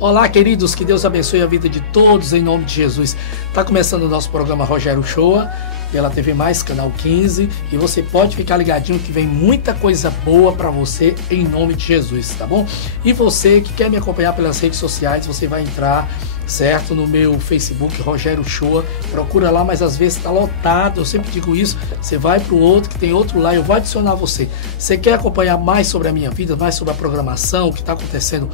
Olá, queridos, que Deus abençoe a vida de todos em nome de Jesus. Está começando o nosso programa Rogério Shoa, pela TV Mais, canal 15, e você pode ficar ligadinho que vem muita coisa boa para você em nome de Jesus, tá bom? E você que quer me acompanhar pelas redes sociais, você vai entrar, certo, no meu Facebook, Rogério Shoa, procura lá, mas às vezes está lotado, eu sempre digo isso, você vai para o outro, que tem outro lá, eu vou adicionar você. Você quer acompanhar mais sobre a minha vida, mais sobre a programação, o que está acontecendo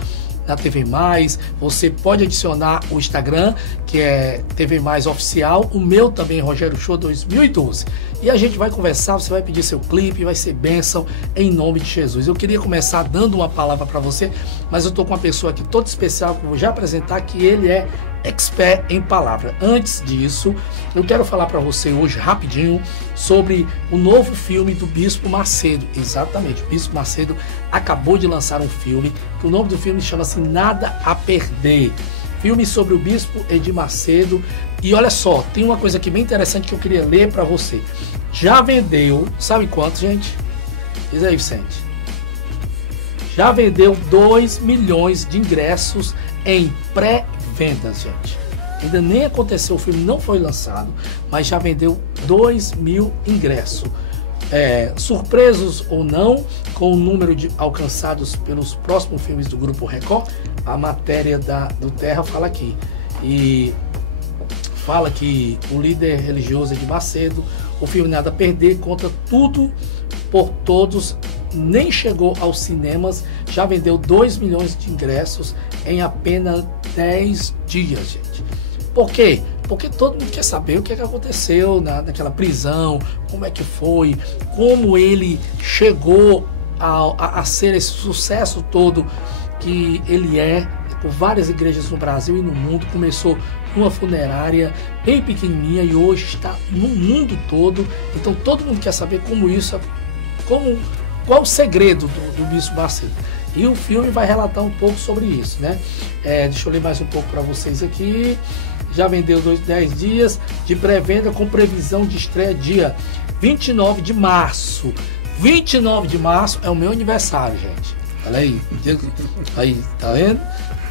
na TV Mais, você pode adicionar o Instagram, que é TV Mais Oficial, o meu também, Rogério Shoa 2012. E a gente vai conversar, você vai pedir seu clipe, vai ser bênção em nome de Jesus. Eu queria começar dando uma palavra para você, mas eu estou com uma pessoa aqui toda especial que eu vou já apresentar, que ele é expert em palavra. Antes disso, eu quero falar para você hoje rapidinho sobre o novo filme do Bispo Macedo. Exatamente, o Bispo Macedo acabou de lançar um filme, que o nome do filme chama-se Nada a Perder. Filme sobre o Bispo Edir Macedo. E olha só, tem uma coisa aqui bem interessante que eu queria ler para você. Já vendeu, sabe quanto, gente? Diz aí, Vicente. Já vendeu 2 milhões de ingressos em pré-vendas, gente. Ainda nem aconteceu, o filme não foi lançado, mas já vendeu 2 mil ingressos. Surpresos ou não com o número de alcançados pelos próximos filmes do Grupo Record, a matéria do Terra fala aqui. E fala que o líder religioso Edir Macedo, o filme Nada a Perder, conta tudo por todos, nem chegou aos cinemas, já vendeu 2 milhões de ingressos em apenas 10 dias, gente. Por quê? Porque todo mundo quer saber o que aconteceu naquela prisão, como é que foi, como ele chegou a ser esse sucesso todo que ele é, por várias igrejas no Brasil e no mundo. Começou numa funerária bem pequenininha e hoje está no mundo todo. Então todo mundo quer saber como isso, qual o segredo do Bispo Macedo. E o filme vai relatar um pouco sobre isso, né? Deixa eu ler mais um pouco para vocês aqui. Já vendeu 10 dias de pré-venda com previsão de estreia dia 29 de março. 29 de março é o meu aniversário, gente. Olha aí. Aí, tá vendo?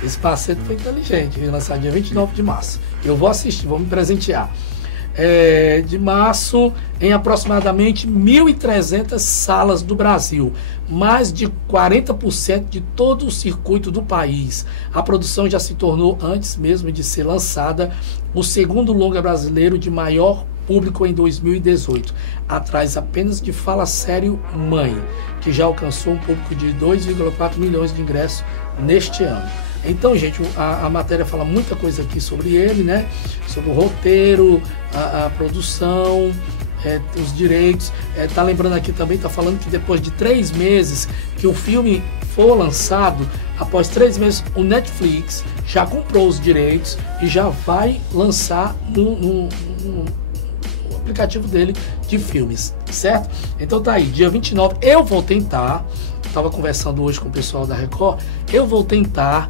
Esse Macedo foi inteligente. Vai lançar dia 29 de março. Eu vou assistir, vou me presentear. De março, em aproximadamente 1.300 salas do Brasil, mais de 40% de todo o circuito do país. A produção já se tornou, antes mesmo de ser lançada, o segundo longa brasileiro de maior público em 2018, atrás apenas de Fala Sério Mãe, que já alcançou um público de 2,4 milhões de ingressos neste ano. Então, gente, a matéria fala muita coisa aqui sobre ele, né? Sobre o roteiro, a produção, os direitos. Tá lembrando aqui também, tá falando que depois de 3 meses que o filme for lançado, após 3 meses, o Netflix já comprou os direitos e já vai lançar no aplicativo dele de filmes, certo? Então tá aí, dia 29, eu vou tentar, estava conversando hoje com o pessoal da Record, eu vou tentar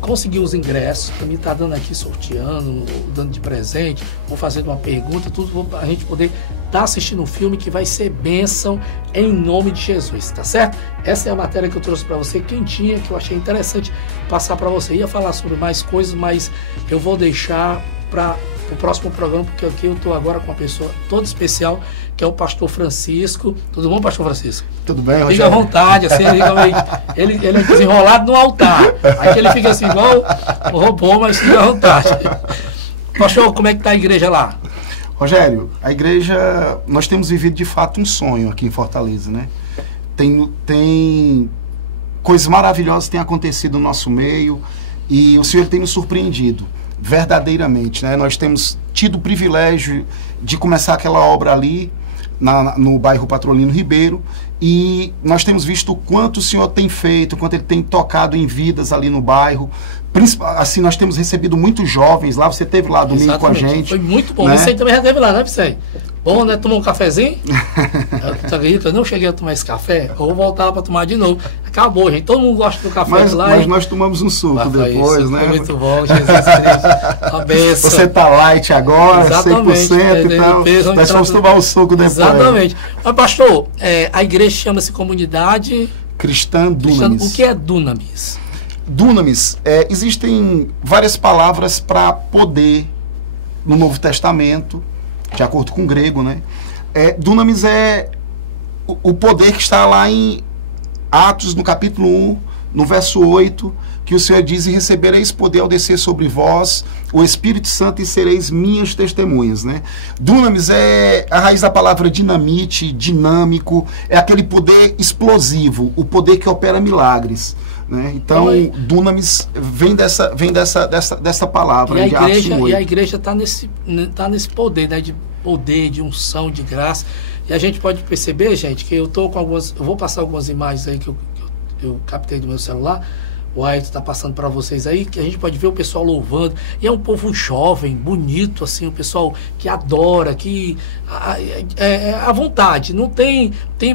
conseguir os ingressos, para mim tá dando aqui, sorteando, dando de presente, vou fazendo uma pergunta, tudo para a gente poder estar assistindo um filme que vai ser bênção em nome de Jesus, tá certo? Essa é a matéria que eu trouxe para você, quentinha, que eu achei interessante passar para você. Ia falar sobre mais coisas, mas eu vou deixar para o próximo programa, porque aqui eu estou agora com uma pessoa toda especial, que é o pastor Francisco. Tudo bom, pastor Francisco? Tudo bem, Rogério? Fica à vontade, assim, ele é desenrolado no altar. Aqui ele fica assim, igual um robô, mas fica à vontade. Pastor, como é que está a igreja lá? Rogério, a igreja, nós temos vivido de fato um sonho aqui em Fortaleza, né? Tem coisas maravilhosas que têm acontecido no nosso meio e o Senhor tem nos surpreendido. Verdadeiramente, né? Nós temos tido o privilégio de começar aquela obra ali no bairro Patrolino Ribeiro, e nós temos visto o quanto o Senhor tem feito, o quanto Ele tem tocado em vidas ali no bairro. Assim, nós temos recebido muitos jovens lá. Você esteve lá domingo. Exatamente. Com a gente. Foi muito bom, né? Você também já esteve lá, né, Vicente? Bom, né? Tomou um cafezinho? Eu não cheguei a tomar esse café, eu vou voltar lá para tomar de novo. Acabou, gente. Todo mundo gosta do café lá. Mas nós tomamos um suco depois, isso, né? Foi muito bom, Jesus Cristo. A benção. Você tá light agora, exatamente, 100% e tal. Nós vamos tomar um suco depois. Exatamente. Mas, pastor, a igreja chama-se Comunidade Cristã Dunamis. O que é Dunamis? Dunamis, existem várias palavras para poder no Novo Testamento, de acordo com o grego, né? Dunamis é o poder que está lá em Atos, no capítulo 1, no verso 8, que o Senhor diz: e recebereis poder ao descer sobre vós o Espírito Santo e sereis minhas testemunhas, né? Dunamis é a raiz da palavra dinamite, dinâmico, é aquele poder explosivo, o poder que opera milagres, né? Então, dunamis vem dessa palavra. E a igreja está nesse poder, né? De poder, de unção, de graça. E a gente pode perceber, gente, que eu vou passar algumas imagens aí que eu captei do meu celular. O Ayrton está passando para vocês aí, que a gente pode ver o pessoal louvando. E é um povo jovem, bonito, assim, o pessoal que adora, que à vontade. Não tem,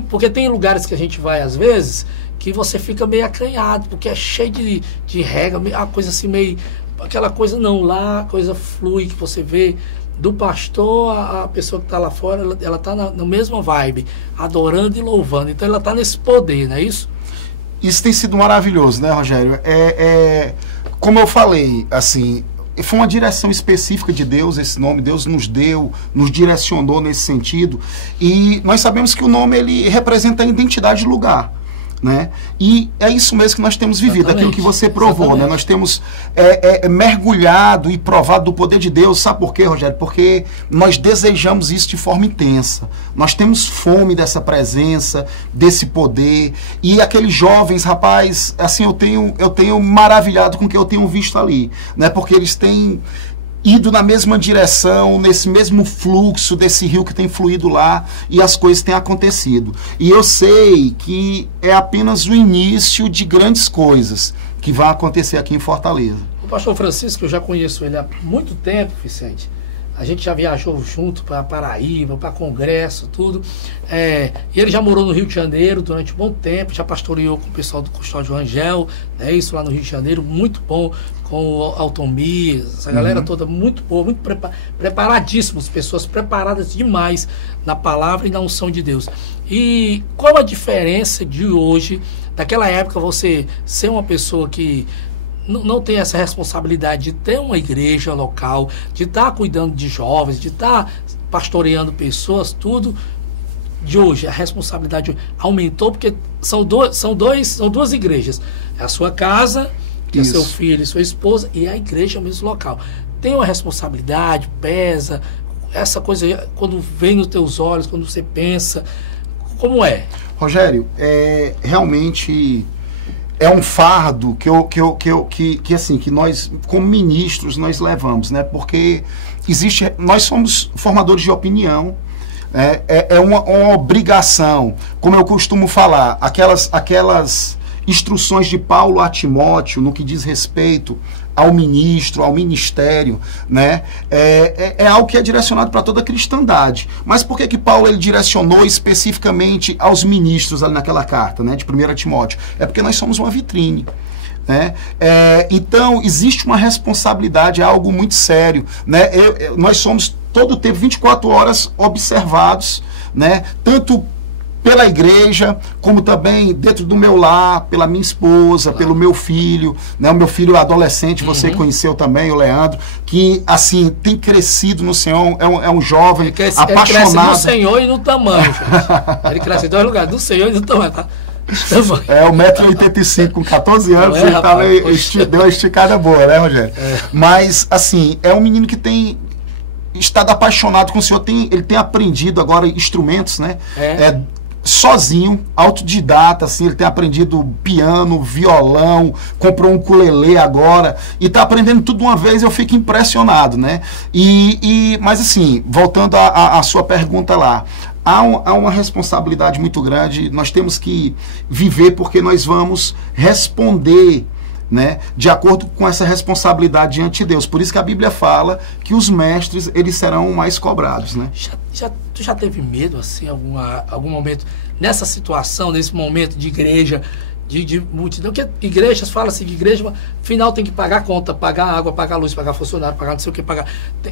porque tem lugares que a gente vai às vezes que você fica meio acanhado, porque é cheio de regra, a coisa assim meio, aquela coisa não, lá a coisa flui, que você vê do pastor, a pessoa que está lá fora, ela está na mesma vibe, adorando e louvando. Então ela está nesse poder, não é isso? Isso tem sido maravilhoso, né, Rogério? Como eu falei, assim, foi uma direção específica de Deus, esse nome, Deus nos deu, nos direcionou nesse sentido, e nós sabemos que o nome, ele representa a identidade do lugar, né? E é isso mesmo que nós temos vivido. Exatamente. Aquilo que você provou. Exatamente. Né? Nós temos mergulhado e provado do poder de Deus. Sabe por quê, Rogério? Porque nós desejamos isso de forma intensa. Nós temos fome dessa presença, desse poder. E aqueles jovens, rapaz, assim, eu tenho maravilhado com o que eu tenho visto ali, né? Porque eles têm ido na mesma direção, nesse mesmo fluxo desse rio que tem fluído lá, e as coisas têm acontecido. E eu sei que é apenas o início de grandes coisas que vão acontecer aqui em Fortaleza. O pastor Francisco, eu já conheço ele há muito tempo, Vicente. A gente já viajou junto para Paraíba, para congresso, tudo. E ele já morou no Rio de Janeiro durante um bom tempo, já pastoreou com o pessoal do Custódio Rangel, né, isso lá no Rio de Janeiro, muito bom, com o Altomir, essa galera toda muito boa, muito preparadíssimos, pessoas preparadas demais na palavra e na unção de Deus. E qual a diferença de hoje, daquela época, você ser uma pessoa que não tem essa responsabilidade de ter uma igreja local, de estar cuidando de jovens, de estar pastoreando pessoas, tudo, de hoje? A responsabilidade aumentou, porque são duas igrejas. É a sua casa, que é seu filho e sua esposa, e a igreja mesmo local. Tem uma responsabilidade, pesa, essa coisa quando vem nos teus olhos, quando você pensa, como é? Rogério, realmente é um fardo que nós, como ministros, nós levamos, né? Porque nós somos formadores de opinião, é uma obrigação, como eu costumo falar, aquelas instruções de Paulo a Timóteo no que diz respeito ao ministro, ao ministério, né? É algo que é direcionado para toda a cristandade. Mas por que Paulo ele direcionou especificamente aos ministros ali naquela carta, né, de 1 Timóteo? É porque nós somos uma vitrine, né? Então existe uma responsabilidade, é algo muito sério, né? Nós somos todo o tempo, 24 horas, observados, né? Tanto pela igreja, como também dentro do meu lar, pela minha esposa, pelo meu filho, né? O meu filho adolescente, você conheceu também, o Leandro, que, assim, tem crescido no Senhor, é um jovem apaixonado. Ele cresce no Senhor e no tamanho, gente. Ele cresce em dois lugares, no Senhor e no tamanho, tá? 1,85 m, com 14 anos, ele deu uma esticada boa, né, Rogério? Mas, assim, é um menino que tem estado apaixonado com o Senhor, ele tem aprendido agora instrumentos, né? Sozinho, autodidata, assim, ele tem aprendido piano, violão, comprou um ukulele agora, e está aprendendo tudo de uma vez. Eu fico impressionado, né? Mas assim, voltando à sua pergunta lá, há uma responsabilidade muito grande. Nós temos que viver, porque nós vamos responder, né, de acordo com essa responsabilidade diante de Deus. Por isso que a Bíblia fala que os mestres, eles serão mais cobrados, né? Tu já teve medo, assim, algum momento, nessa situação, nesse momento de igreja, de multidão? Porque igrejas, fala-se de igreja, final tem que pagar a conta, pagar água, pagar luz, pagar funcionário, pagar não sei o que, pagar.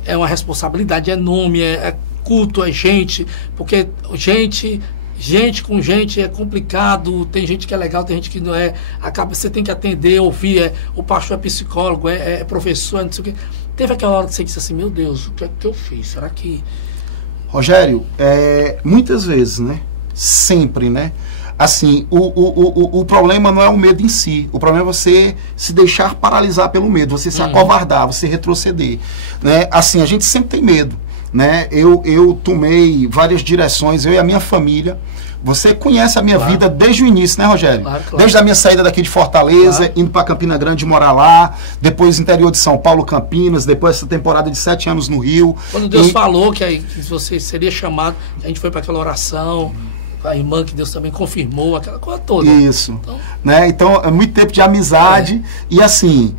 É uma responsabilidade, é nome, é culto, é gente, porque gente gente com gente é complicado, tem gente que é legal, tem gente que não é, acaba, você tem que atender, ouvir, o pastor é psicólogo, é professor, não sei o quê. Teve aquela hora que você disse assim, meu Deus, o que é que eu fiz? Será que... Rogério, muitas vezes, né? Sempre, né? Assim, o problema não é o medo em si. O problema é você se deixar paralisar pelo medo, você se acovardar, você retroceder. Né? Assim, a gente sempre tem medo. Né? Eu tomei várias direções, eu e a minha família. Você conhece a minha vida desde o início, né, Rogério? Claro. Desde a minha saída daqui de Fortaleza, indo para Campina Grande morar lá, depois interior de São Paulo, Campinas, depois essa temporada de 7 anos no Rio. Quando Deus falou que você seria chamado, a gente foi para aquela oração, a irmã que Deus também confirmou, aquela coisa toda. Isso. Então é muito tempo de amizade. E assim,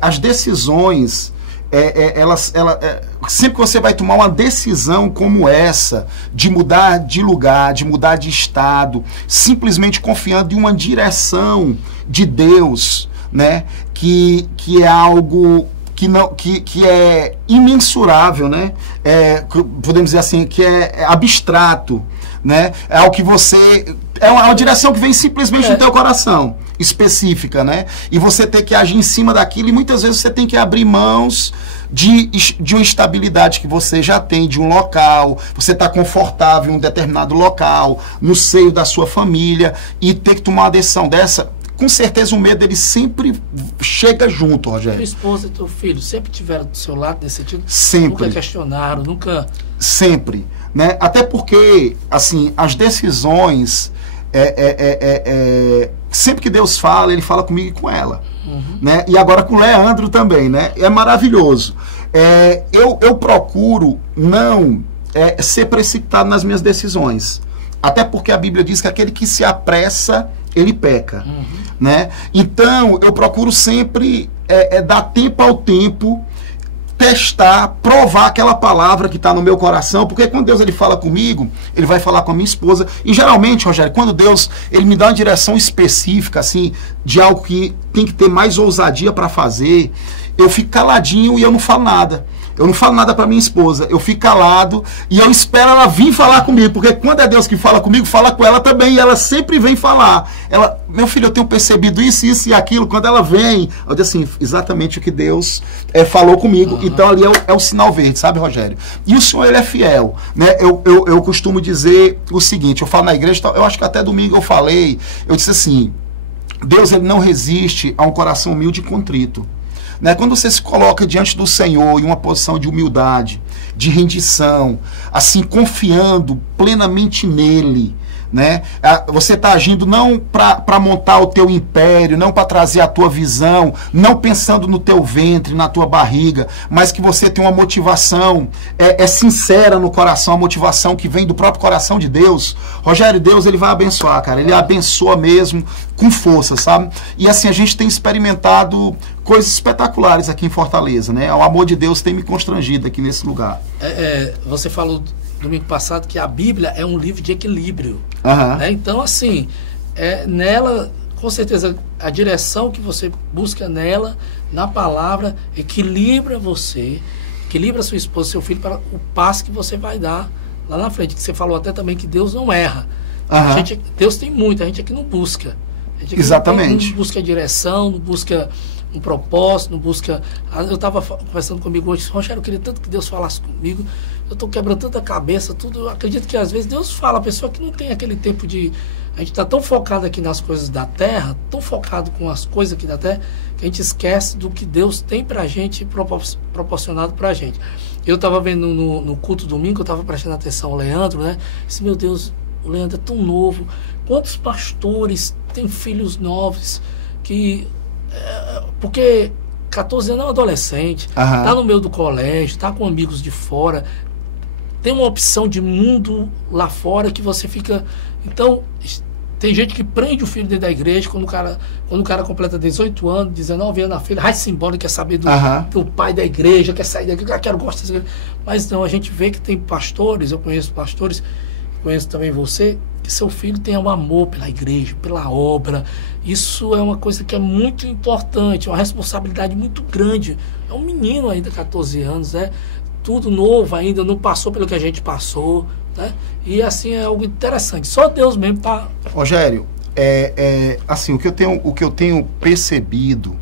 as decisões, sempre que você vai tomar uma decisão como essa, de mudar de lugar, de mudar de estado, simplesmente confiando em uma direção de Deus, né, que é algo que é imensurável, né, podemos dizer assim, que é abstrato, né? É algo que você... É uma direção que vem simplesmente no teu coração, específica, né? E você tem que agir em cima daquilo, e muitas vezes você tem que abrir mãos de uma estabilidade que você já tem, de um local, você está confortável em um determinado local, no seio da sua família, e ter que tomar uma decisão dessa. Com certeza o medo, ele sempre chega junto, Rogério. Tua esposa e teu filho sempre tiveram do seu lado nesse sentido? Sempre. Nunca questionaram, nunca... Sempre. Né? Até porque, assim, as decisões, sempre que Deus fala, Ele fala comigo e com ela. Né? E agora com o Leandro também, né? É maravilhoso. Eu procuro não ser precipitado nas minhas decisões. Até porque a Bíblia diz que aquele que se apressa, ele peca. Né? Então, eu procuro sempre dar tempo ao tempo, testar, provar aquela palavra que está no meu coração, porque quando Deus ele fala comigo, ele vai falar com a minha esposa, e geralmente, Rogério, quando Deus ele me dá uma direção específica, assim, de algo que tem que ter mais ousadia para fazer, eu fico caladinho e eu não falo nada. Eu não falo nada para minha esposa, eu fico calado e eu espero ela vir falar comigo, porque quando é Deus que fala comigo, fala com ela também, e ela sempre vem falar. Ela, meu filho, eu tenho percebido isso e aquilo. Quando ela vem, eu digo assim, exatamente o que Deus falou comigo. Então ali é o sinal verde, sabe, Rogério? E o Senhor, ele é fiel, né? Eu costumo dizer o seguinte, eu falo na igreja, eu acho que até domingo eu falei, eu disse assim, Deus ele não resiste a um coração humilde e contrito. Né? Quando você se coloca diante do Senhor em uma posição de humildade, de rendição, assim, confiando plenamente nele, né? Você está agindo não para montar o teu império, não para trazer a tua visão, não pensando no teu ventre, na tua barriga, mas que você tem uma motivação sincera no coração, a motivação que vem do próprio coração de Deus. Rogério, Deus ele vai abençoar, cara, ele abençoa mesmo com força, sabe? E assim, a gente tem experimentado coisas espetaculares aqui em Fortaleza, né? O amor de Deus tem me constrangido aqui nesse lugar. Você falou domingo passado que a Bíblia é um livro de equilíbrio. Né? Então, assim, nela, com certeza, a direção que você busca nela, na palavra, equilibra você, equilibra sua esposa, seu filho, para o passo que você vai dar lá na frente. Que você falou até também que Deus não erra. Deus tem muito, a gente aqui não busca. A gente aqui exatamente. Não busca direção, não busca um propósito, não busca... Eu estava conversando comigo hoje, Rogério, eu queria tanto que Deus falasse comigo, eu estou quebrando tanta cabeça, tudo. Eu acredito que às vezes Deus fala, a pessoa que não tem aquele tempo de... A gente está tão focado aqui nas coisas da terra, tão focado com as coisas aqui da terra, que a gente esquece do que Deus tem pra gente, proporcionado pra gente. Eu estava vendo no culto domingo, eu estava prestando atenção ao Leandro, né? Disse, meu Deus, o Leandro é tão novo. Quantos pastores têm filhos novos que... porque 14 anos é um adolescente, tá no meio do colégio, tá com amigos de fora, tem uma opção de mundo lá fora que você fica... Então, tem gente que prende o filho dentro da igreja quando o cara completa 18 anos, 19 anos, a filha vai-se embora, quer saber do pai da igreja, quer sair da igreja, quero gostar dessa igreja. Mas não, a gente vê que tem pastores, eu conheço pastores, conheço também você, que seu filho tenha um amor pela igreja, pela obra. Isso é uma coisa que é muito importante, é uma responsabilidade muito grande. É um menino ainda, 14 anos, né? Tudo novo ainda, não passou pelo que a gente passou, né? E assim é algo interessante. Só Deus mesmo para... Rogério, assim, o que eu tenho percebido,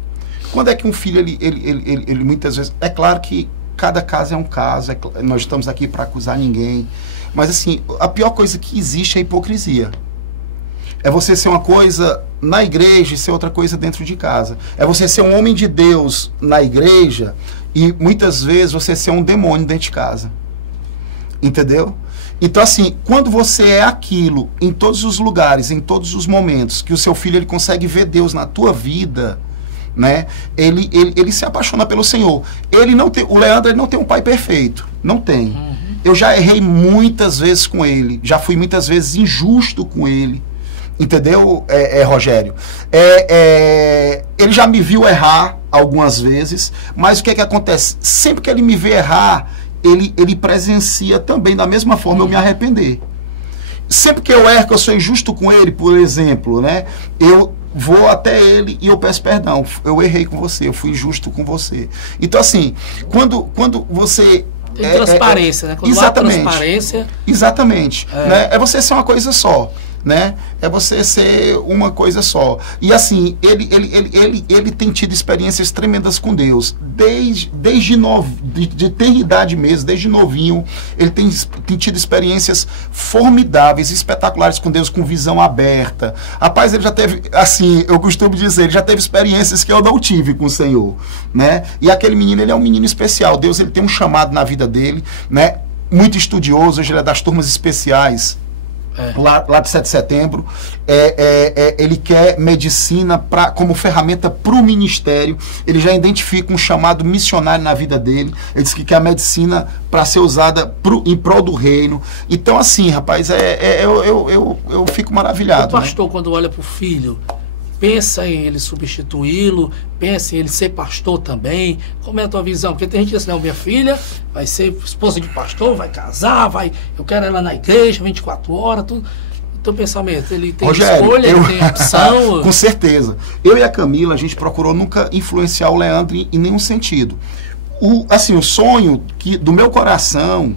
quando é que um filho, ele muitas vezes... É claro que cada caso é um caso, nós estamos aqui para acusar ninguém, mas assim, a pior coisa que existe é a hipocrisia. É você ser uma coisa na igreja e ser outra coisa dentro de casa. É você ser um homem de Deus na igreja e muitas vezes você ser um demônio dentro de casa. Entendeu? Então, assim, quando você é aquilo em todos os lugares, em todos os momentos, que o seu filho ele consegue ver Deus na tua vida, né? Ele se apaixona pelo Senhor. O Leandro ele não tem um pai perfeito. Não tem. Eu já errei muitas vezes com ele. Já fui muitas vezes injusto com ele. Entendeu, Rogério? Ele já me viu errar algumas vezes, mas o que é que acontece? Sempre que ele me vê errar, ele presencia também da mesma forma eu me arrepender. Sempre que eu erro, que eu sou injusto com ele, por exemplo, né? Eu vou até ele e eu peço perdão. Eu errei com você, eu fui injusto com você. Então, assim, quando você... Tem transparência, né? Quando exatamente, há transparência... Exatamente. Né? É você ser uma coisa só. Né? É você ser uma coisa só. E assim, ele tem tido experiências tremendas com Deus. De ter idade mesmo, desde novinho, ele tem tido experiências formidáveis, espetaculares com Deus, com visão aberta. Rapaz, ele já teve, assim, eu costumo dizer, ele já teve experiências que eu não tive com o Senhor, né? E aquele menino, ele é um menino especial. Deus, ele tem um chamado na vida dele, né? Muito estudioso, hoje ele é das turmas especiais. Lá de 7 de setembro, ele quer medicina como ferramenta para o ministério. Ele já identifica um chamado missionário na vida dele. Ele diz que quer a medicina para ser usada em prol do reino. Então, assim, rapaz, eu fico maravilhado. O pastor, né? Quando olha para o filho, pensa em ele substituí-lo, pensa em ele ser pastor também. Como é a tua visão? Porque tem gente que diz, não, minha filha vai ser esposa de pastor, vai casar, eu quero ela na igreja 24 horas, tudo. O teu pensamento, ele tem escolha, ele tem opção? Com certeza. Eu e a Camila, a gente procurou nunca influenciar o Leandro em nenhum sentido. O sonho do meu coração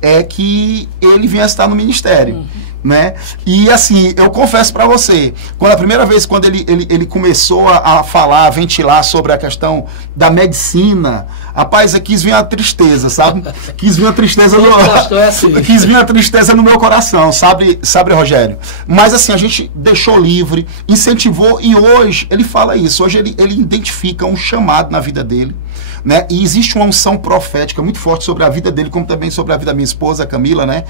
é que ele venha estar no ministério. Né? E assim, eu confesso para você, a primeira vez quando ele começou a falar, a ventilar sobre a questão da medicina, rapaz, eu quis vir a tristeza, sabe? Quis vir a tristeza quis vir a tristeza no meu coração, sabe, Rogério? Mas assim, a gente deixou livre, incentivou, e hoje ele fala isso, hoje ele identifica um chamado na vida dele, né? E existe uma unção profética muito forte sobre a vida dele, como também sobre a vida da minha esposa, Camila, né?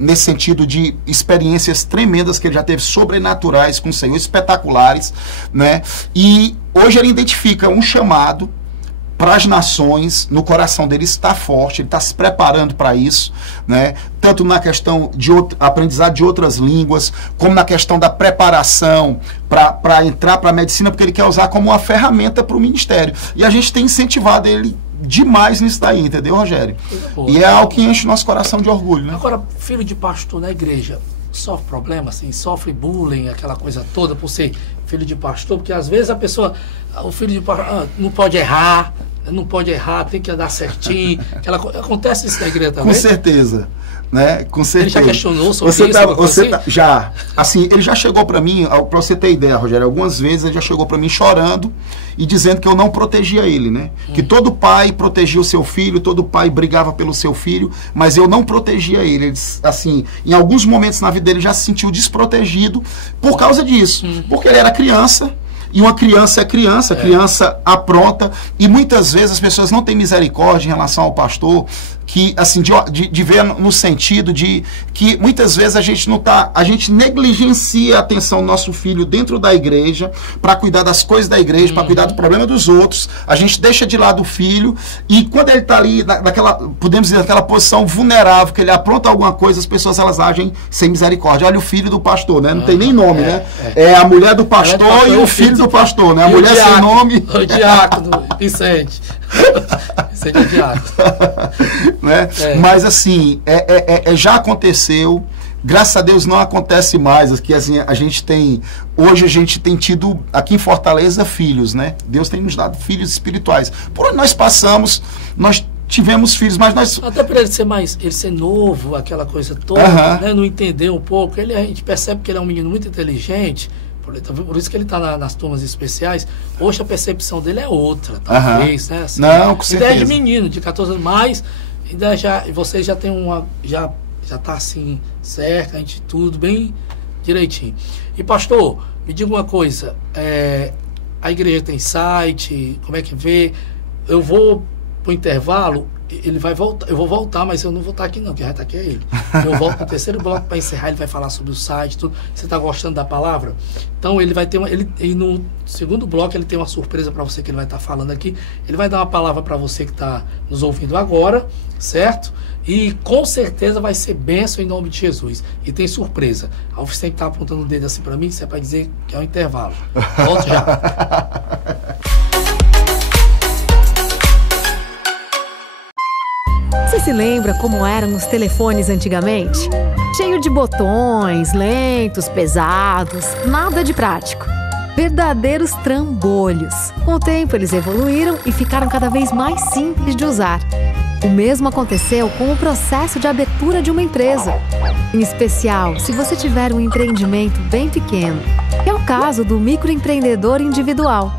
Nesse sentido de experiências tremendas que ele já teve, sobrenaturais com o Senhor, espetaculares, né? E hoje ele identifica um chamado para as nações, no coração dele está forte, ele está se preparando para isso, né? Tanto na questão de aprendizado de outras línguas, como na questão da preparação para entrar para a medicina, porque ele quer usar como uma ferramenta para o ministério. E a gente tem incentivado ele demais nisso daí, entendeu, Rogério? E é algo que enche o nosso coração de orgulho, né? Agora, filho de pastor na igreja, sofre problema, assim, sofre bullying, aquela coisa toda, por ser filho de pastor, porque às vezes o filho de pastor não pode errar, tem que andar certinho, acontece isso na igreja também? Com certeza. Né? Com certeza. Ele já questionou sobre isso? Já. Assim, ele já chegou para mim, para você ter ideia, Rogério, algumas vezes ele já chegou para mim chorando e dizendo que eu não protegia ele, né? Que todo pai protegia o seu filho, todo pai brigava pelo seu filho, mas eu não protegia ele. Ele, assim, em alguns momentos na vida dele já se sentiu desprotegido por causa disso. Porque ele era criança. E uma criança é criança, criança apronta, e muitas vezes as pessoas não têm misericórdia em relação ao pastor, que assim, de ver no sentido de que muitas vezes a gente negligencia a atenção do nosso filho dentro da igreja, para cuidar das coisas da igreja, para cuidar do problema dos outros, a gente deixa de lado o filho, e quando ele está ali, podemos dizer, naquela posição vulnerável, que ele apronta alguma coisa, as pessoas elas agem sem misericórdia. Olha o filho do pastor, né? Não tem nem nome, né? É a mulher do pastor e o filho do pastor, né? A mulher sem nome. O diácono, Vicente. Vicente é diácono. Né? Mas assim, já aconteceu, graças a Deus não acontece mais, que assim, hoje a gente tem tido aqui em Fortaleza filhos, né? Deus tem nos dado filhos espirituais. Por onde nós passamos, nós tivemos filhos, mas nós... Até para ele ser novo, aquela coisa toda, né? Não entender um pouco. A gente percebe que ele é um menino muito inteligente, por isso que ele está nas turmas especiais. Hoje a percepção dele é outra, talvez, né? Assim, não, com certeza. Ideia de menino, de 14 anos, mas ainda você já tem já está assim, certo, a gente tudo bem direitinho. E pastor, me diga uma coisa, a igreja tem site, como é que vê? Eu vou pro intervalo, ele vai voltar, eu vou voltar, mas eu não vou estar aqui não, quem vai estar aqui é ele. Eu volto no terceiro bloco para encerrar, ele vai falar sobre o site, tudo. Você está gostando da palavra? Então ele vai ter e no segundo bloco ele tem uma surpresa para você que ele vai estar falando aqui. Ele vai dar uma palavra para você que está nos ouvindo agora, certo? E com certeza vai ser bênção em nome de Jesus. E tem surpresa. A Alves tem que estar apontando o dedo assim para mim, isso é para dizer que é um intervalo. Volto já. Você se lembra como eram os telefones antigamente? Cheio de botões, lentos, pesados, nada de prático. Verdadeiros trambolhos. Com o tempo eles evoluíram e ficaram cada vez mais simples de usar. O mesmo aconteceu com o processo de abertura de uma empresa. Em especial, se você tiver um empreendimento bem pequeno, que é o caso do microempreendedor individual.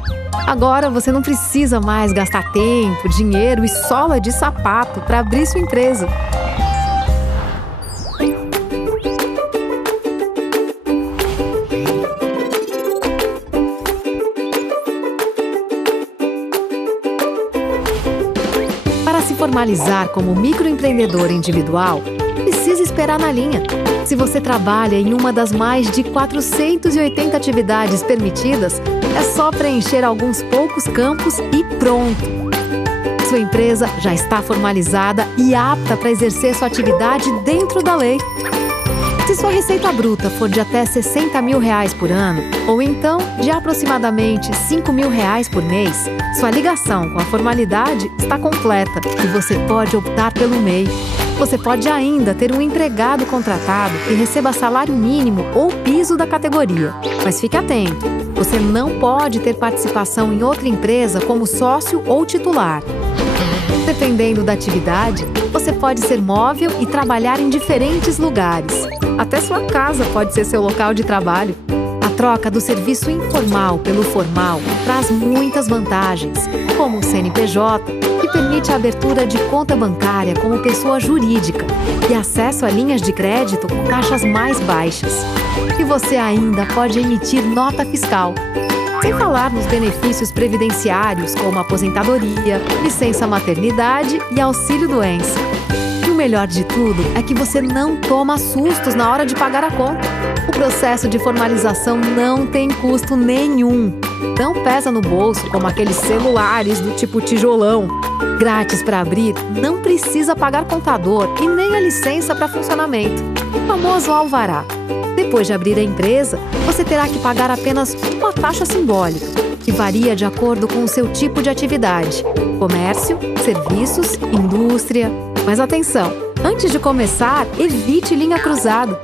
Agora você não precisa mais gastar tempo, dinheiro e sola de sapato para abrir sua empresa. Para se formalizar como microempreendedor individual, precisa esperar na linha. Se você trabalha em uma das mais de 480 atividades permitidas, é só preencher alguns poucos campos e pronto! Sua empresa já está formalizada e apta para exercer sua atividade dentro da lei. Se sua receita bruta for de até R$60 mil por ano, ou então de aproximadamente R$5 mil por mês, sua ligação com a formalidade está completa e você pode optar pelo MEI. Você pode ainda ter um empregado contratado que receba salário mínimo ou piso da categoria. Mas fique atento, você não pode ter participação em outra empresa como sócio ou titular. Dependendo da atividade, você pode ser móvel e trabalhar em diferentes lugares. Até sua casa pode ser seu local de trabalho. A troca do serviço informal pelo formal traz muitas vantagens, como o CNPJ, que permite a abertura de conta bancária como pessoa jurídica e acesso a linhas de crédito com taxas mais baixas. E você ainda pode emitir nota fiscal. Sem falar nos benefícios previdenciários como aposentadoria, licença maternidade e auxílio-doença. E o melhor de tudo é que você não toma sustos na hora de pagar a conta. O processo de formalização não tem custo nenhum. Não pesa no bolso como aqueles celulares do tipo tijolão. Grátis para abrir, não precisa pagar contador e nem a licença para funcionamento. O famoso alvará. Depois de abrir a empresa, você terá que pagar apenas uma taxa simbólica, que varia de acordo com o seu tipo de atividade: comércio, serviços, indústria. Mas atenção, antes de começar, evite linha cruzada.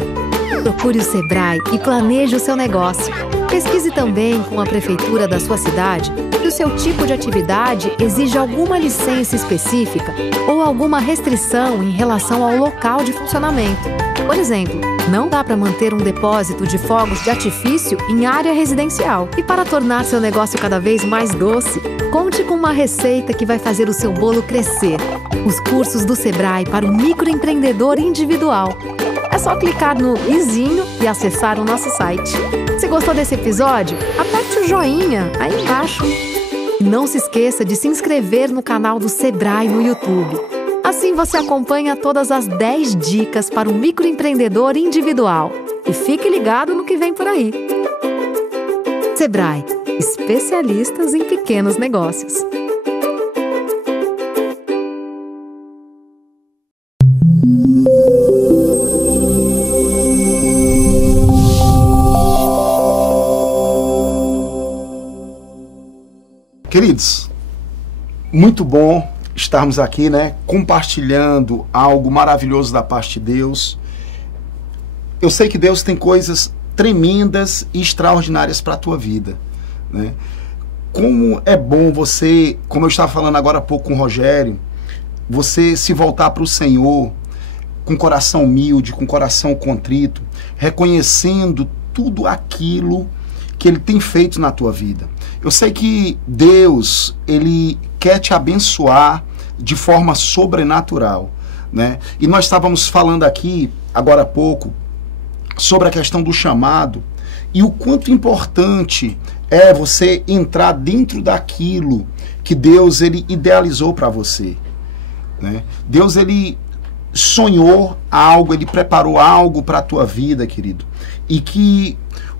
Procure o Sebrae e planeje o seu negócio. Pesquise também com a prefeitura da sua cidade se o seu tipo de atividade exige alguma licença específica ou alguma restrição em relação ao local de funcionamento. Por exemplo, não dá para manter um depósito de fogos de artifício em área residencial. E para tornar seu negócio cada vez mais doce, conte com uma receita que vai fazer o seu bolo crescer. Os cursos do Sebrae para o microempreendedor individual. É só clicar no izinho e acessar o nosso site. Se gostou desse episódio, aperte o joinha aí embaixo. E não se esqueça de se inscrever no canal do Sebrae no YouTube. Assim você acompanha todas as 10 dicas para o microempreendedor individual. E fique ligado no que vem por aí. Sebrae, especialistas em pequenos negócios. Queridos, muito bom estarmos aqui, né, compartilhando algo maravilhoso da parte de Deus. Eu sei que Deus tem coisas tremendas e extraordinárias para a tua vida, né? Como é bom você, como eu estava falando agora há pouco com o Rogério, você se voltar para o Senhor com coração humilde, com coração contrito, reconhecendo tudo aquilo que Ele tem feito na tua vida. Eu sei que Deus, Ele quer te abençoar de forma sobrenatural, né? E nós estávamos falando aqui, agora há pouco, sobre a questão do chamado e o quanto importante é você entrar dentro daquilo que Deus, Ele idealizou para você, né? Deus, Ele sonhou algo, Ele preparou algo para a tua vida, querido, e que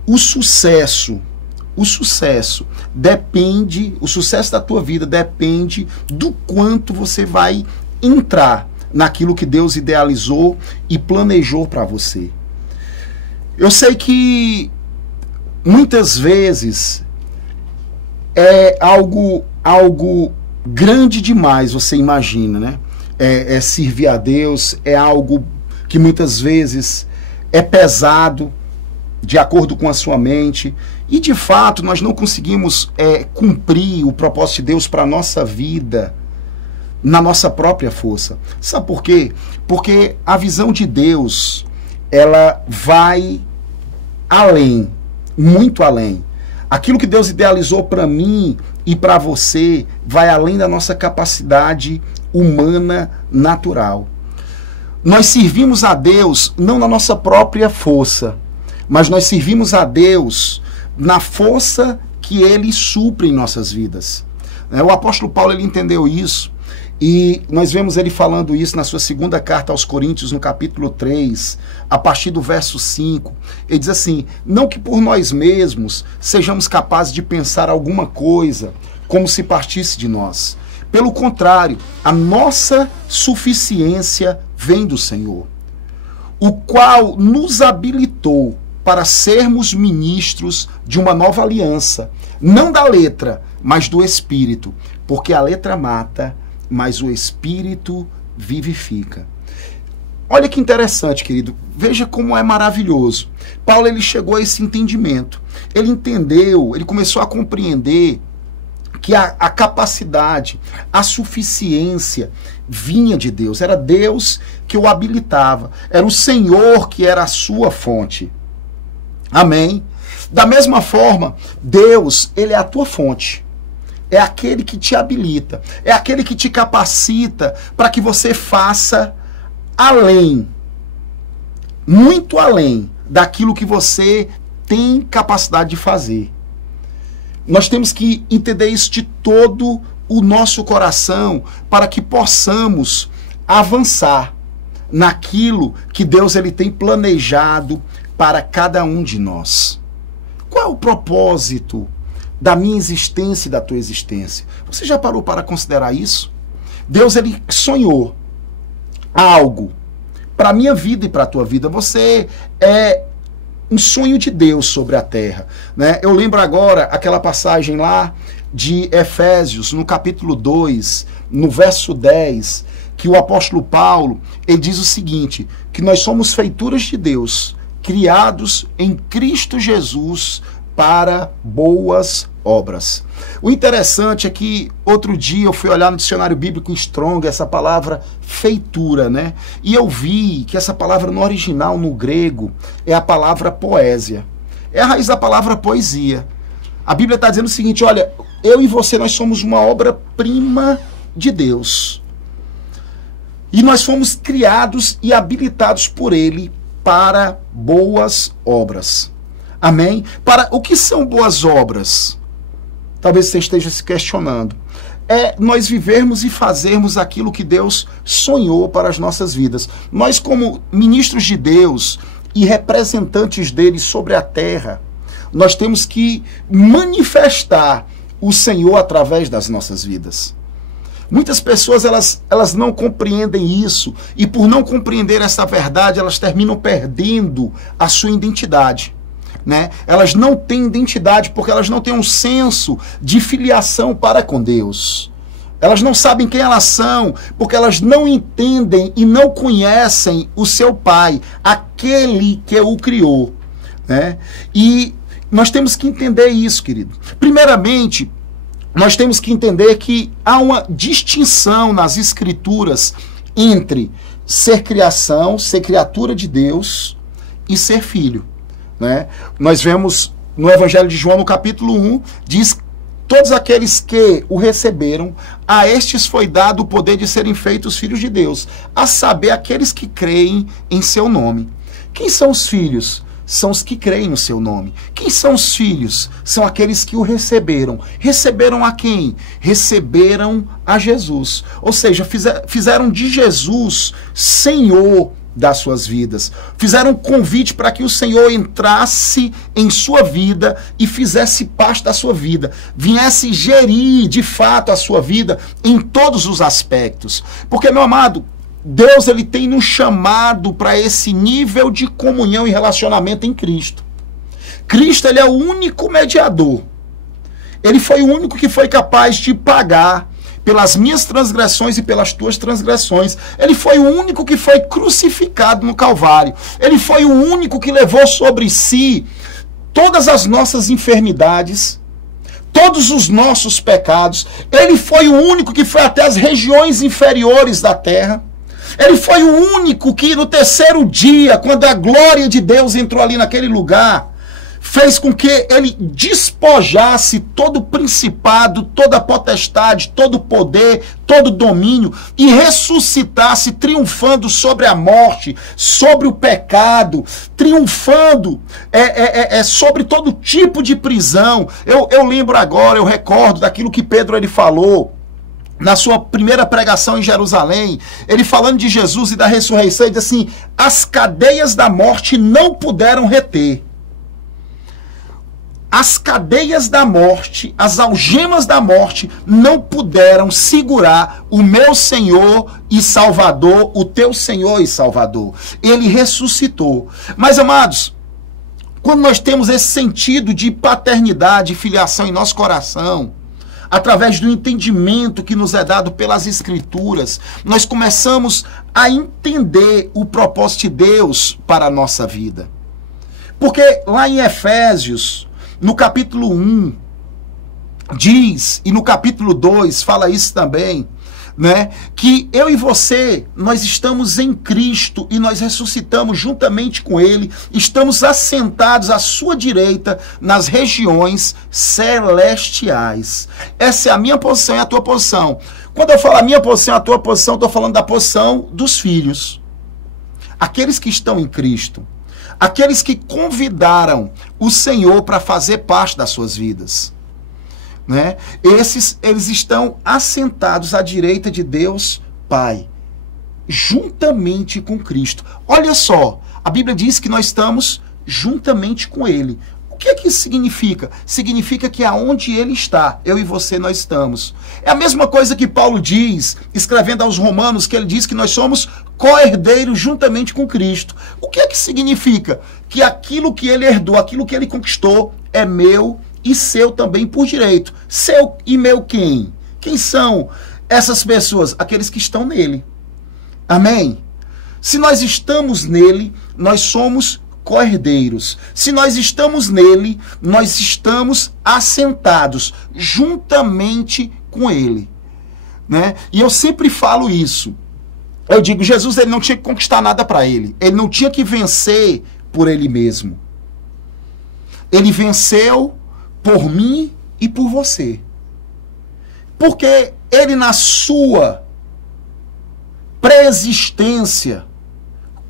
o sucesso da tua vida depende do quanto você vai entrar naquilo que Deus idealizou e planejou para você. Eu sei que muitas vezes é algo grande demais, você imagina, né? É servir a Deus, é algo que muitas vezes é pesado, de acordo com a sua mente, e de fato nós não conseguimos cumprir o propósito de Deus para a nossa vida na nossa própria força. Sabe por quê? Porque a visão de Deus, ela vai além, muito além. Aquilo que Deus idealizou para mim e para você vai além da nossa capacidade humana natural. Nós servimos a Deus não na nossa própria força, mas nós servimos a Deus na força que Ele supre em nossas vidas. O apóstolo Paulo, ele entendeu isso, e nós vemos ele falando isso na sua segunda carta aos Coríntios, no capítulo 3, a partir do verso 5. Ele diz assim: não que por nós mesmos sejamos capazes de pensar alguma coisa como se partisse de nós. Pelo contrário, a nossa suficiência vem do Senhor, o qual nos habilitou para sermos ministros de uma nova aliança, não da letra, mas do Espírito, porque a letra mata, mas o Espírito vivifica. Olha que interessante, querido. Veja como é maravilhoso. Paulo, ele chegou a esse entendimento. Ele entendeu, ele começou a compreender que a capacidade, a suficiência vinha de Deus. Era Deus que o habilitava. Era o Senhor que era a sua fonte. Amém? Da mesma forma, Deus, Ele é a tua fonte. É aquele que te habilita. É aquele que te capacita para que você faça além, muito além daquilo que você tem capacidade de fazer. Nós temos que entender isso de todo o nosso coração para que possamos avançar naquilo que Deus, ele tem planejado para cada um de nós. Qual é o propósito da minha existência e da tua existência? Você já parou para considerar isso? Deus, ele sonhou algo para a minha vida e para a tua vida. Você é um sonho de Deus sobre a terra, né? Eu lembro agora aquela passagem lá de Efésios, no capítulo 2, no verso 10, que o apóstolo Paulo, ele diz o seguinte, que nós somos feituras de Deus, criados em Cristo Jesus para boas obras. O interessante é que outro dia eu fui olhar no dicionário bíblico Strong essa palavra feitura, né? E eu vi que essa palavra no original, no grego, é a palavra poésia. É a raiz da palavra poesia. A Bíblia está dizendo o seguinte, olha, eu e você, nós somos uma obra-prima de Deus. E nós fomos criados e habilitados por Ele para boas obras. Amém? Para o que são boas obras? Talvez você esteja se questionando. É nós vivermos e fazermos aquilo que Deus sonhou para as nossas vidas. Nós, como ministros de Deus e representantes dele sobre a terra, nós temos que manifestar o Senhor através das nossas vidas. Muitas pessoas, elas não compreendem isso, e por não compreender essa verdade, elas terminam perdendo a sua identidade, né? Elas não têm identidade porque elas não têm um senso de filiação para com Deus. Elas não sabem quem elas são porque elas não entendem e não conhecem o seu Pai, aquele que o criou, né? E nós temos que entender isso, querido. Primeiramente, nós temos que entender que há uma distinção nas Escrituras entre ser criação, ser criatura de Deus e ser filho, né? Nós vemos no Evangelho de João, no capítulo 1, diz: todos aqueles que o receberam, a estes foi dado o poder de serem feitos filhos de Deus, a saber, aqueles que creem em seu nome. Quem são os filhos? São os que creem no seu nome. Quem são os filhos? São aqueles que o receberam. Receberam a quem? Receberam a Jesus. Ou seja, fizeram de Jesus Senhor das suas vidas. Fizeram um convite para que o Senhor entrasse em sua vida e fizesse parte da sua vida. Viesse gerir, de fato, a sua vida em todos os aspectos. Porque, meu amado, Deus, ele tem nos chamado para esse nível de comunhão e relacionamento em Cristo. Cristo, ele é o único mediador. Ele foi o único que foi capaz de pagar pelas minhas transgressões e pelas tuas transgressões. Ele foi o único que foi crucificado no Calvário. Ele foi o único que levou sobre si todas as nossas enfermidades, todos os nossos pecados. Ele foi o único que foi até as regiões inferiores da terra. Ele foi o único que no terceiro dia, quando a glória de Deus entrou ali naquele lugar, fez com que ele despojasse todo o principado, toda a potestade, todo o poder, todo o domínio, e ressuscitasse triunfando sobre a morte, sobre o pecado, triunfando sobre todo tipo de prisão. Eu lembro agora, eu recordo daquilo que Pedro ele falou na sua primeira pregação em Jerusalém, ele falando de Jesus e da ressurreição, ele diz assim: as cadeias da morte não puderam reter. As cadeias da morte, as algemas da morte não puderam segurar o meu Senhor e Salvador, o teu Senhor e Salvador. Ele ressuscitou. Mas, amados, quando nós temos esse sentido de paternidade e filiação em nosso coração, através do entendimento que nos é dado pelas Escrituras, nós começamos a entender o propósito de Deus para a nossa vida. Porque lá em Efésios, no capítulo 1, diz, e no capítulo 2 fala isso também, né, que eu e você, nós estamos em Cristo e nós ressuscitamos juntamente com Ele, estamos assentados à sua direita nas regiões celestiais. Essa é a minha posição e a tua posição. Quando eu falo a minha posição e a tua posição, estou falando da posição dos filhos. Aqueles que estão em Cristo. Aqueles que convidaram o Senhor para fazer parte das suas vidas. Né? Eles estão assentados à direita de Deus Pai, juntamente com Cristo. Olha só, a Bíblia diz que nós estamos juntamente com Ele. O que é que isso significa? Significa que aonde Ele está, eu e você, nós estamos. É a mesma coisa que Paulo diz, escrevendo aos Romanos, que ele diz que nós somos co-herdeiros juntamente com Cristo. O que é que significa? Que aquilo que Ele herdou, aquilo que Ele conquistou, é meu e seu também por direito. Seu e meu quem? Quem são essas pessoas? Aqueles que estão nele. Amém? Se nós estamos nele, nós somos co-herdeiros. Se nós estamos nele, nós estamos assentados juntamente com ele. Né? E eu sempre falo isso. Eu digo, Jesus, ele não tinha que conquistar nada para ele. Ele não tinha que vencer por ele mesmo. Ele venceu por mim e por você. Porque ele, na sua preexistência,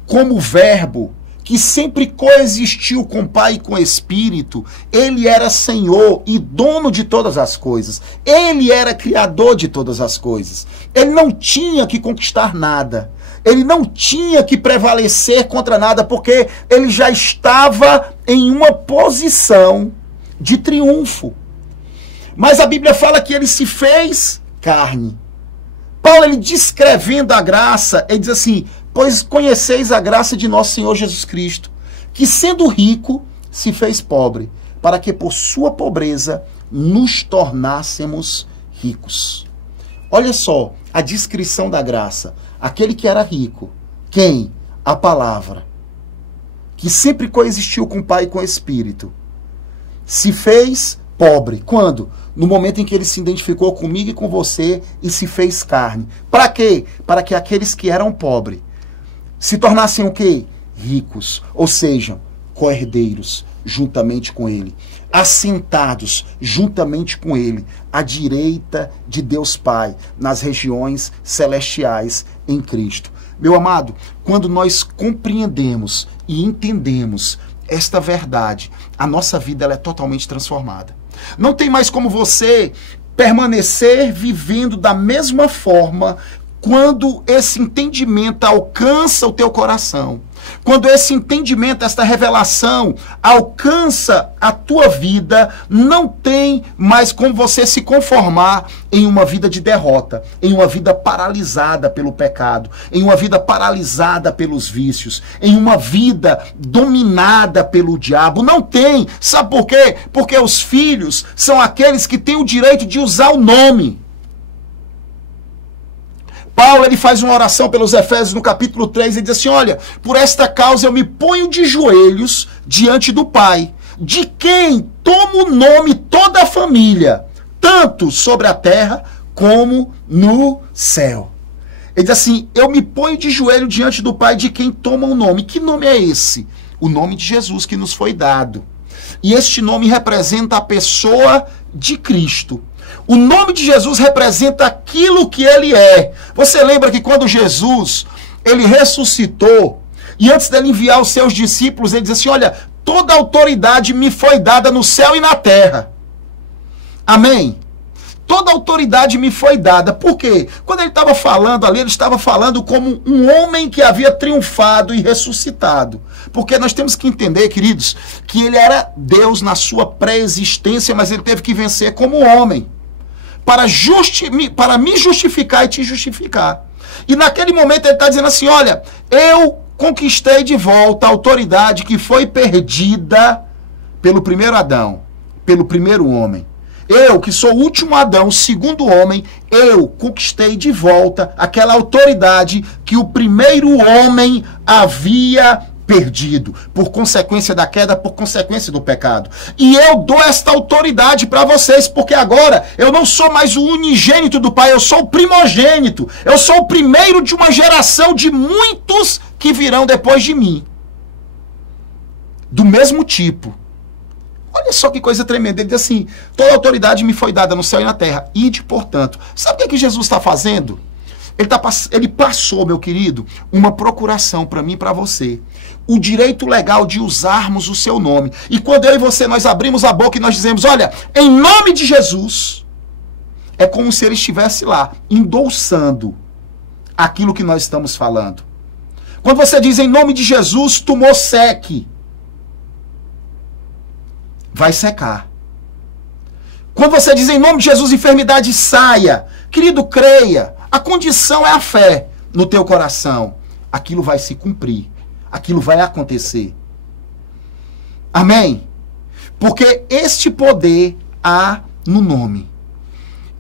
como verbo, que sempre coexistiu com o Pai e com o Espírito, ele era Senhor e dono de todas as coisas. Ele era criador de todas as coisas. Ele não tinha que conquistar nada. Ele não tinha que prevalecer contra nada, porque ele já estava em uma posição de triunfo. Mas a Bíblia fala que ele se fez carne. Paulo, ele descrevendo a graça, ele diz assim: pois conheceis a graça de nosso Senhor Jesus Cristo, que sendo rico, se fez pobre, para que por sua pobreza nos tornássemos ricos. Olha só a descrição da graça. Aquele que era rico, quem? A palavra, que sempre coexistiu com o Pai e com o Espírito, se fez pobre. Quando? No momento em que ele se identificou comigo e com você e se fez carne. Para quê? Para que aqueles que eram pobres se tornassem o quê? Ricos. Ou seja, co-herdeiros juntamente com ele. Assentados juntamente com ele, à direita de Deus Pai, nas regiões celestiais em Cristo. Meu amado, quando nós compreendemos e entendemos esta verdade, a nossa vida ela é totalmente transformada. Não tem mais como você permanecer vivendo da mesma forma quando esse entendimento alcança o teu coração. Quando esse entendimento, esta revelação alcança a tua vida, não tem mais como você se conformar em uma vida de derrota, em uma vida paralisada pelo pecado, em uma vida paralisada pelos vícios, em uma vida dominada pelo diabo. Não tem. Sabe por quê? Porque os filhos são aqueles que têm o direito de usar o nome. Paulo, ele faz uma oração pelos Efésios no capítulo 3, ele diz assim, olha, por esta causa eu me ponho de joelhos diante do Pai, de quem toma o nome toda a família, tanto sobre a terra como no céu. Ele diz assim, eu me ponho de joelho diante do Pai, de quem toma o nome. Que nome é esse? O nome de Jesus que nos foi dado. E este nome representa a pessoa de Cristo. O nome de Jesus representa aquilo que ele é. Você lembra que quando Jesus, ele ressuscitou, e antes dele enviar os seus discípulos, ele diz assim, olha, toda autoridade me foi dada no céu e na terra. Amém? Toda autoridade me foi dada. Por quê? Quando ele estava falando ali, ele estava falando como um homem que havia triunfado e ressuscitado. Porque nós temos que entender, queridos, que ele era Deus na sua pré-existência, mas ele teve que vencer como homem. Para me justificar e te justificar. E naquele momento ele está dizendo assim, olha, eu conquistei de volta a autoridade que foi perdida pelo primeiro Adão, pelo primeiro homem. Eu, que sou o último Adão, o segundo homem, eu conquistei de volta aquela autoridade que o primeiro homem havia perdido, por consequência da queda, por consequência do pecado. E eu dou esta autoridade para vocês, porque agora eu não sou mais o unigênito do Pai, eu sou o primogênito. Eu sou o primeiro de uma geração de muitos que virão depois de mim. Do mesmo tipo. Olha só que coisa tremenda. Ele diz assim, toda autoridade me foi dada no céu e na terra. Ide, portanto. Sabe o que Jesus está fazendo? Ele passou, meu querido, uma procuração para mim e para você. O direito legal de usarmos o seu nome. E quando eu e você, nós abrimos a boca e nós dizemos, olha, em nome de Jesus, é como se ele estivesse lá, endosando aquilo que nós estamos falando. Quando você diz em nome de Jesus, tumor seque, vai secar. Quando você diz em nome de Jesus, enfermidade saia, querido, creia. A condição é a fé no teu coração. Aquilo vai se cumprir. Aquilo vai acontecer. Amém? Porque este poder há no nome.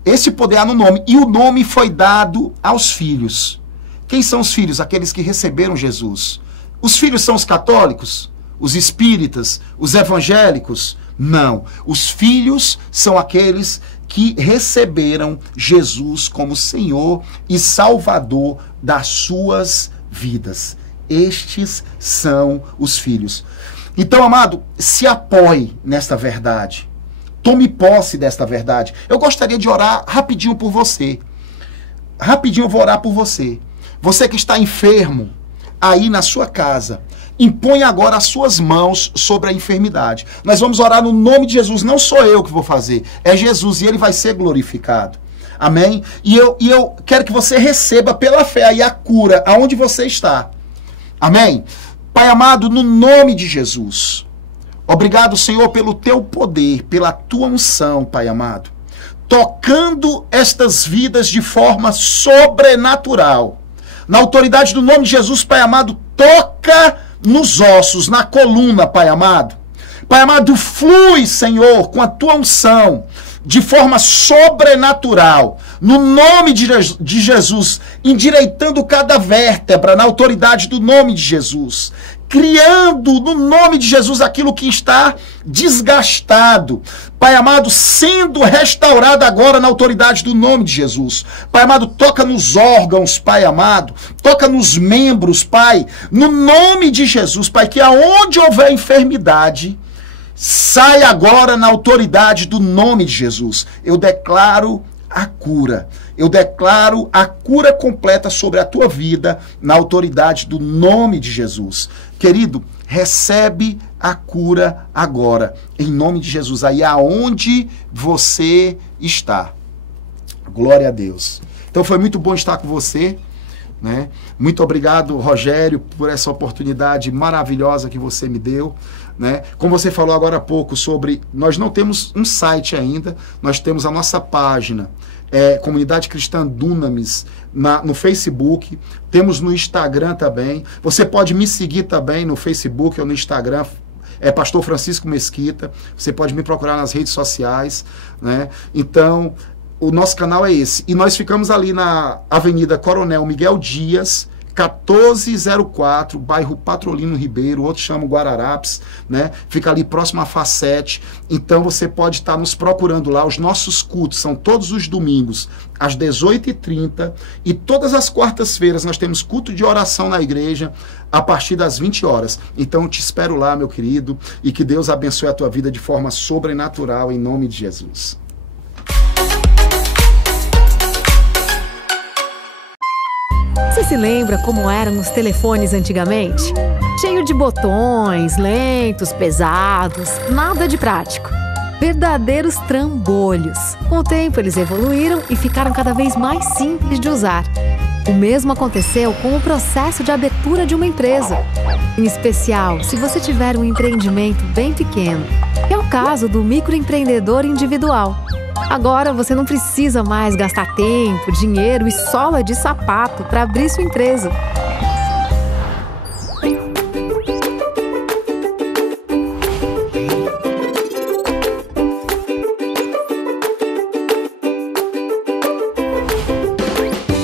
Este poder há no nome. E o nome foi dado aos filhos. Quem são os filhos? Aqueles que receberam Jesus. Os filhos são os católicos? Os espíritas? Os evangélicos? Não. Os filhos são aqueles que receberam Jesus como Senhor e Salvador das suas vidas. Estes são os filhos. Então, amado, se apoie nesta verdade. Tome posse desta verdade. Eu gostaria de orar rapidinho por você. Rapidinho eu vou orar por você. Você que está enfermo aí na sua casa, impõe agora as suas mãos sobre a enfermidade. Nós vamos orar no nome de Jesus. Não sou eu que vou fazer, é Jesus, e ele vai ser glorificado. Amém? E eu quero que você receba pela fé aí a cura aonde você está. Amém? Pai amado, no nome de Jesus, obrigado, Senhor, pelo teu poder, pela tua unção, Pai amado, tocando estas vidas de forma sobrenatural. Na autoridade do nome de Jesus, Pai amado, toca nos ossos, na coluna, Pai amado. Pai amado, flui, Senhor, com a tua unção, de forma sobrenatural. no nome de Jesus, endireitando cada vértebra na autoridade do nome de Jesus, criando no nome de Jesus aquilo que está desgastado. Pai amado, sendo restaurado agora na autoridade do nome de Jesus. Pai amado, toca nos órgãos, Pai amado, toca nos membros, Pai, no nome de Jesus, Pai, que aonde houver enfermidade, sai agora na autoridade do nome de Jesus. Eu declaro a cura. Eu declaro a cura completa sobre a tua vida na autoridade do nome de Jesus. Querido, recebe a cura agora, em nome de Jesus, aí aonde você está. Glória a Deus. Então foi muito bom estar com você, né? Muito obrigado, Rogério, por essa oportunidade maravilhosa que você me deu, né? Como você falou agora há pouco sobre, nós não temos um site ainda, nós temos a nossa página, Comunidade Cristã Dunamis, no Facebook, temos no Instagram também. Você pode me seguir também no Facebook ou no Instagram, Pastor Francisco Mesquita. Você pode me procurar nas redes sociais, né? Então, o nosso canal é esse. E nós ficamos ali na Avenida Coronel Miguel Dias, 1404, bairro Patrolino Ribeiro, outro chama Guararapes, né? Fica ali próximo à Facete. Então você pode estar nos procurando lá. Os nossos cultos são todos os domingos, às 18h30, e todas as quartas-feiras nós temos culto de oração na igreja, a partir das 20 horas. Então te espero lá, meu querido, e que Deus abençoe a tua vida de forma sobrenatural, em nome de Jesus. Você se lembra como eram os telefones antigamente? Cheio de botões, lentos, pesados, nada de prático. Verdadeiros trambolhos. Com o tempo eles evoluíram e ficaram cada vez mais simples de usar. O mesmo aconteceu com o processo de abertura de uma empresa. Em especial, se você tiver um empreendimento bem pequeno. É o caso do microempreendedor individual. Agora você não precisa mais gastar tempo, dinheiro e sola de sapato para abrir sua empresa.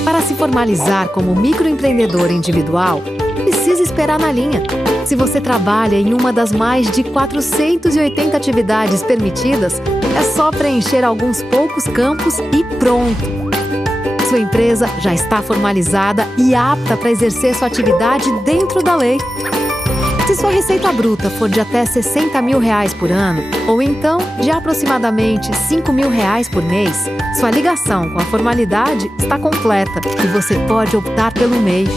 Para se formalizar como microempreendedor individual, precisa esperar na linha. Se você trabalha em uma das mais de 480 atividades permitidas, é só preencher alguns poucos campos e pronto! Sua empresa já está formalizada e apta para exercer sua atividade dentro da lei. Se sua receita bruta for de até R$60 mil por ano, ou então de aproximadamente R$5 mil por mês, sua ligação com a formalidade está completa e você pode optar pelo MEI.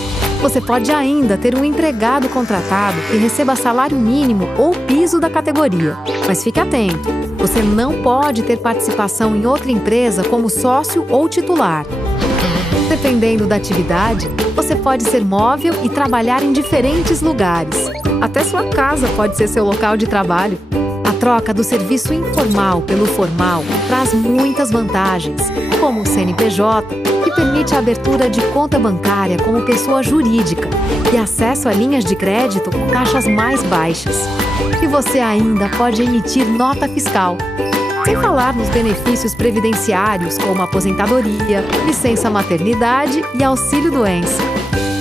Você pode ainda ter um empregado contratado que receba salário mínimo ou piso da categoria. Mas fique atento, você não pode ter participação em outra empresa como sócio ou titular. Dependendo da atividade, você pode ser móvel e trabalhar em diferentes lugares. Até sua casa pode ser seu local de trabalho. A troca do serviço informal pelo formal traz muitas vantagens, como o CNPJ, que permite a abertura de conta bancária como pessoa jurídica e acesso a linhas de crédito com taxas mais baixas. E você ainda pode emitir nota fiscal. Sem falar nos benefícios previdenciários como aposentadoria, licença maternidade e auxílio-doença.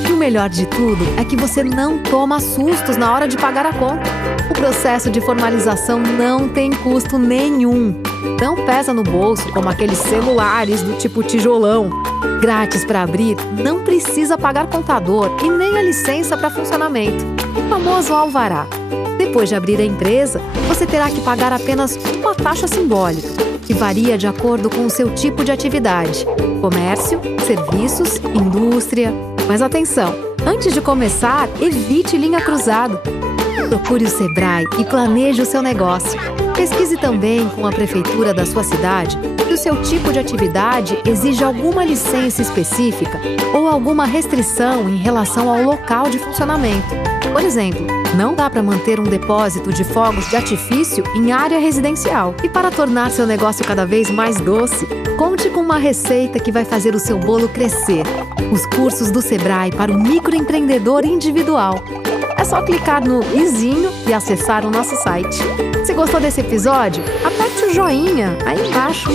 E o melhor de tudo é que você não toma sustos na hora de pagar a conta. O processo de formalização não tem custo nenhum. Não pesa no bolso como aqueles celulares do tipo tijolão. Grátis para abrir, não precisa pagar contador e nem a licença para funcionamento. O famoso alvará. Depois de abrir a empresa, você terá que pagar apenas uma taxa simbólica, que varia de acordo com o seu tipo de atividade: comércio, serviços, indústria. Mas atenção, antes de começar, evite linha cruzada. Procure o Sebrae e planeje o seu negócio. Pesquise também com a prefeitura da sua cidade se o seu tipo de atividade exige alguma licença específica ou alguma restrição em relação ao local de funcionamento. Por exemplo, não dá para manter um depósito de fogos de artifício em área residencial. E para tornar seu negócio cada vez mais doce, conte com uma receita que vai fazer o seu bolo crescer. Os cursos do Sebrae para o microempreendedor individual. É só clicar no izinho e acessar o nosso site. Se gostou desse episódio, aperte o joinha aí embaixo.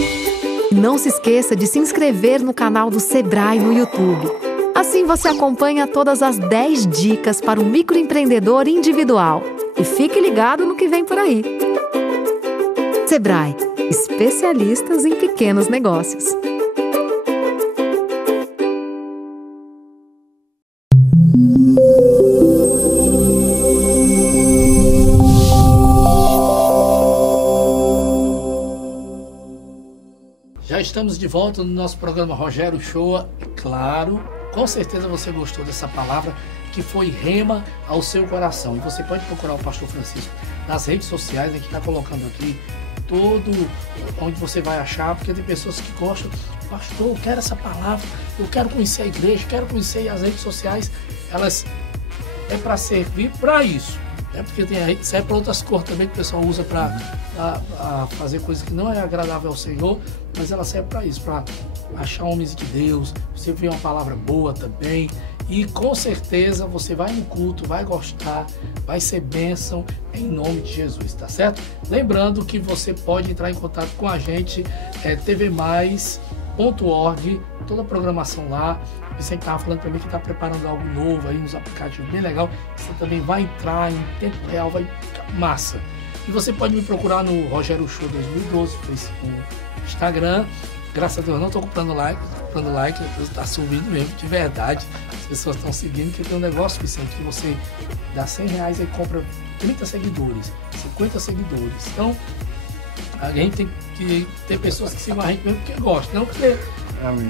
E não se esqueça de se inscrever no canal do Sebrae no YouTube. Assim você acompanha todas as 10 dicas para o microempreendedor individual. E fique ligado no que vem por aí. Sebrae, especialistas em pequenos negócios. Já estamos de volta no nosso programa Rogério Shoa. Claro, com certeza você gostou dessa palavra que foi rema ao seu coração. E você pode procurar o Pastor Francisco nas redes sociais, a gente está colocando aqui todo onde você vai achar, porque tem pessoas que gostam, pastor, eu quero essa palavra, eu quero conhecer a igreja, quero conhecer as redes sociais. Elas é para servir para isso, né? Porque tem aí, serve para outras cores também que o pessoal usa para fazer coisas que não é agradável ao Senhor, mas ela serve para isso, para achar homens de Deus, você vê uma palavra boa também, e com certeza você vai no culto, vai gostar, vai ser bênção em nome de Jesus, tá certo? Lembrando que você pode entrar em contato com a gente, tvmais.org, toda a programação lá. Você estava falando para mim que está preparando algo novo aí nos aplicativos, bem legal. Você também vai entrar em tempo real, vai ficar massa. E você pode me procurar no Rogério Show 2012, Facebook, Instagram. Graças a Deus, não estou comprando like, está subindo mesmo, de verdade. As pessoas estão seguindo, que tem um negócio, Vicente, que você dá R$100 e compra 30 seguidores, 50 seguidores. Então, a gente tem que ter pessoas que sigam a gente mesmo porque gostam, não porque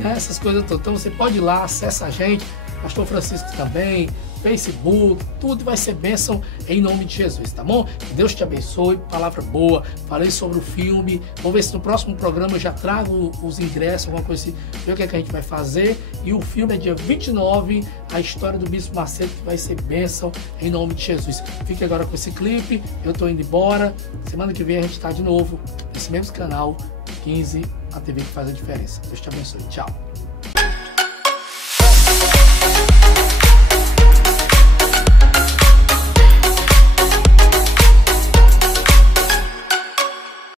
essas coisas todas. Então você pode ir lá, acessa a gente, Pastor Francisco também, Facebook, tudo vai ser bênção em nome de Jesus, tá bom? Que Deus te abençoe, palavra boa, falei sobre o filme, vamos ver se no próximo programa eu já trago os ingressos, alguma coisa assim, ver o que é que a gente vai fazer. E o filme é dia 29, a história do Bispo Macedo, que vai ser bênção em nome de Jesus. Fique agora com esse clipe, eu tô indo embora, semana que vem a gente tá de novo, nesse mesmo canal, 15, a TV que faz a diferença. Deus te abençoe, tchau.